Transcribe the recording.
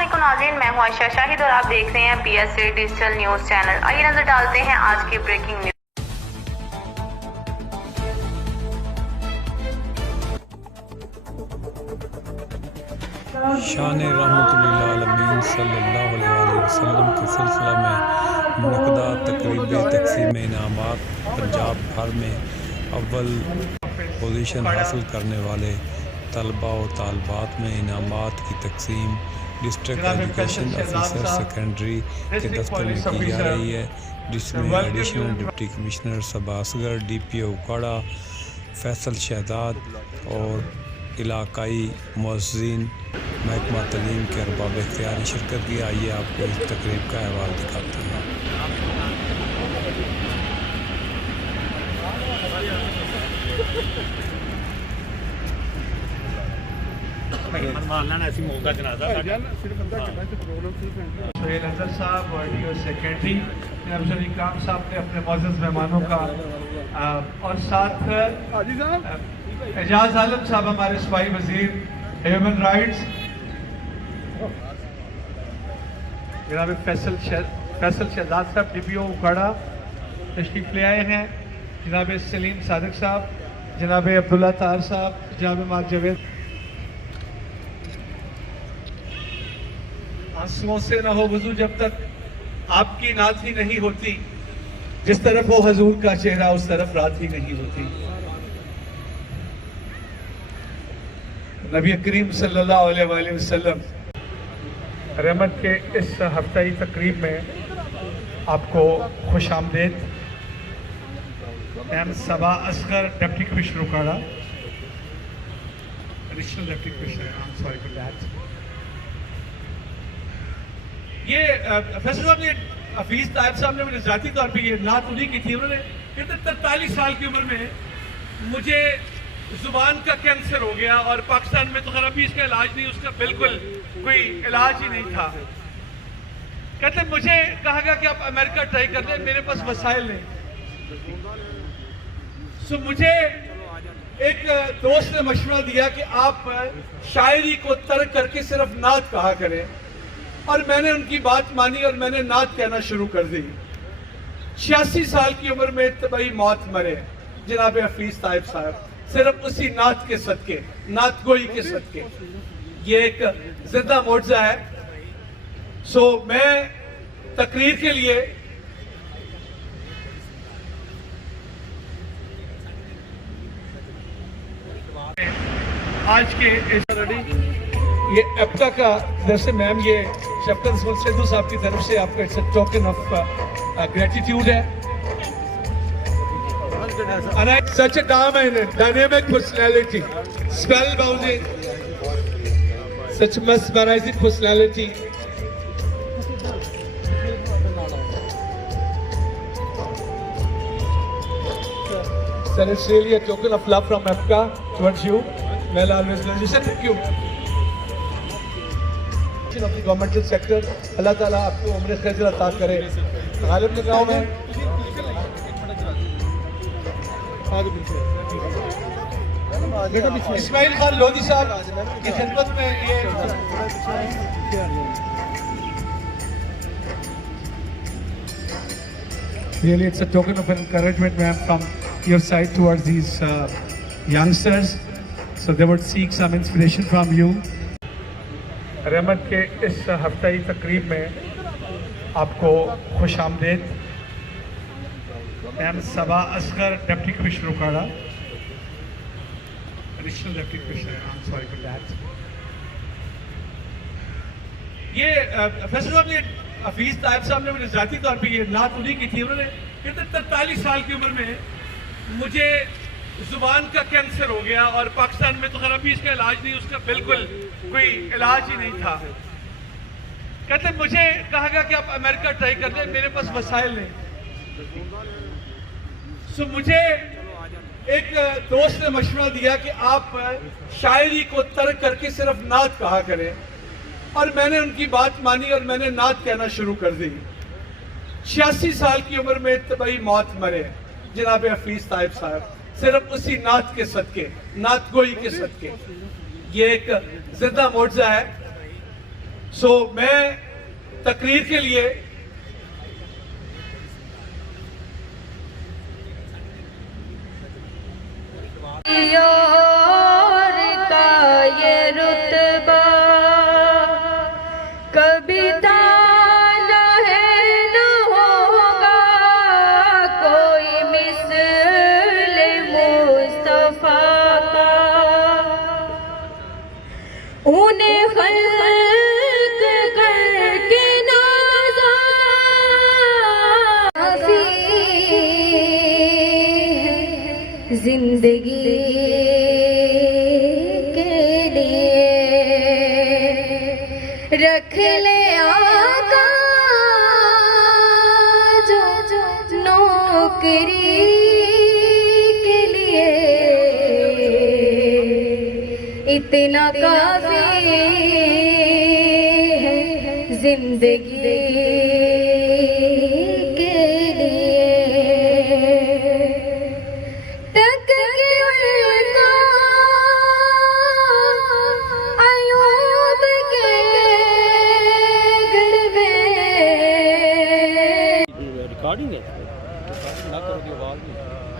अस्सलामुअलैकुम नाज़रीन, मैं हूं आयशा शाहिद और आप देख रहे हैं PSA डिजिटल न्यूज़ चैनल। आइए नजर डालते हैं आज के ब्रेकिंग न्यूज़। शान रहमतुल्लिल आलमीन सल्लल्लाहु अलैहि वसल्लम के सिलसिला में मुनक़दा तक़रीब तक़सीम इनामात पंजाब भर में अव्वल पोजीशन हासिल करने वाले तलबा व तालबात में इनामात की तक़सीम डिस्ट्रिक्ट एजुकेशन ऑफिसर सेकेंडरी के दफ्तर में की जा रही है, जिसमें additional deputy commissioner Saba Asgar, DPO Okara, Faisal Shahzad और इलाकाई मुअज़्ज़िन महकमा तालीम के अरबाब इख्तियार ने शिरकत की। आइए आपको इस तकरीब का अहवाल दिखाते हैं। सोहेल अजहर साहब और DO सेक्रेटरी अफसर इकराम साहब ने अपने मुअज़्ज़ज़ मेहमानों का और साथ एजाज आलम साहब हमारे सूबाई वजीर ह्यूमन राइट्स, जनाब फैसल शहजाद साहब DPO उकाड़ा तशरीफ ले आए हैं, जनाब सलीम सादिक साहब, जनाब अब्दुल्ला तार साहब, जनाब मार जवेद। आंसुओं से ना हो वजू जब तक आपकी नात ही नहीं होती, जिस तरफ हो हजूर का चेहरा उस तरफ रात ही नहीं होती। नबी करीम सल्लल्लाहु अलैहि वसल्लम रहमत के इस हफ्ताई तकरीब में आपको खुश आमदेद। Am Saba Asgar deputy commissioner Okara, additional deputy commissioner, I am sorry for that. ये फैसल साहब ने, हफीज तायब साहब ने मुझे ज़ाती तौर पे ये नात उन्हीं की थी। उन्होंने कहते 43 साल की उम्र में मुझे जुबान का कैंसर हो गया और पाकिस्तान में तो खैर अभी इसका इलाज नहीं, उसका बिल्कुल कोई इलाज ही नहीं था। कहते मुझे कहा गया कि आप अमेरिका ट्राई कर लें, मेरे पास वसाइल नहीं। सो मुझे एक दोस्त ने मशवरा दिया कि आप शायरी को तर्क करके सिर्फ नात कहा करें, और मैंने उनकी बात मानी और मैंने नात कहना शुरू कर दी। 86 साल की उम्र में तबाही मौत मरे जनाब हफीज तायब साहब, सिर्फ उसी नात के सदके, नात गोई के सदके। ये एक जिंदा मोर्चा है। सो मैं तकरीर के लिए आज के ये एप्टा का जैसे मैम, ये शफकत सिद्धू साहब की तरफ से आपका it's a token of gratitude है। And such a calm and dynamic personality, spellbounding, such a mesmerizing personality. Sir, it's really a token of love from APCA towards you. Well, always love you. Sir, thank you. Of the governmental sector, Allah Taala आपको उम्र खैर अता करे। गालिब के गाँव में इस्माइल खान लोधी साहब की खिदमत में ये really it's a token of encouragement, ma'am, from your side towards these youngsters, so they would seek some inspiration from you. रहमत के इस हफ्ताई तकरीब में आपको खुश आमदेद। Am Saba Asgar deputy commissioner Okara, additional deputy commissioner, I am sorry for that. ये फैसल साहब ने, हफीज तायब साहब ने मुझे ज़ाती तौर पे ये नात उन्हीं की थी। उन्होंने कहते 43 साल की उम्र में मुझे जुबान का कैंसर हो गया और पाकिस्तान में तो खैर अभी इसका इलाज नहीं, उसका बिल्कुल कोई इलाज ही नहीं था। कहते मुझे कहा गया कि आप अमेरिका ट्राई कर लें, मेरे पास वसाइल नहीं। सो मुझे एक दोस्त ने मशवरा दिया कि आप शायरी को तर्क करके सिर्फ नात कहा करें, और मैंने उनकी बात मानी और मैंने नात कहना शुरू कर दी। 86 साल की उम्र में तबाही मौत मरे जनाब हफीज तायब साहब, सिर्फ उसी नात के सदके, नात गोई के सदके। ये एक जिंदा मोर्चा है। सो मैं तकरीर के लिए और का ये रुतबा कभी ताना है न होगा कोई मिस्ल मुस्तफा का उन्हें खल्क करके नाज़ा जिंदगी के लिए रख ले आका जो नौकरी के लिए इतना काफी है जिंदगी के लिए तक के उनको अयूब के घर में रिकॉर्डिंग है, रिकॉर्डिंग ना करो, आवाज नहीं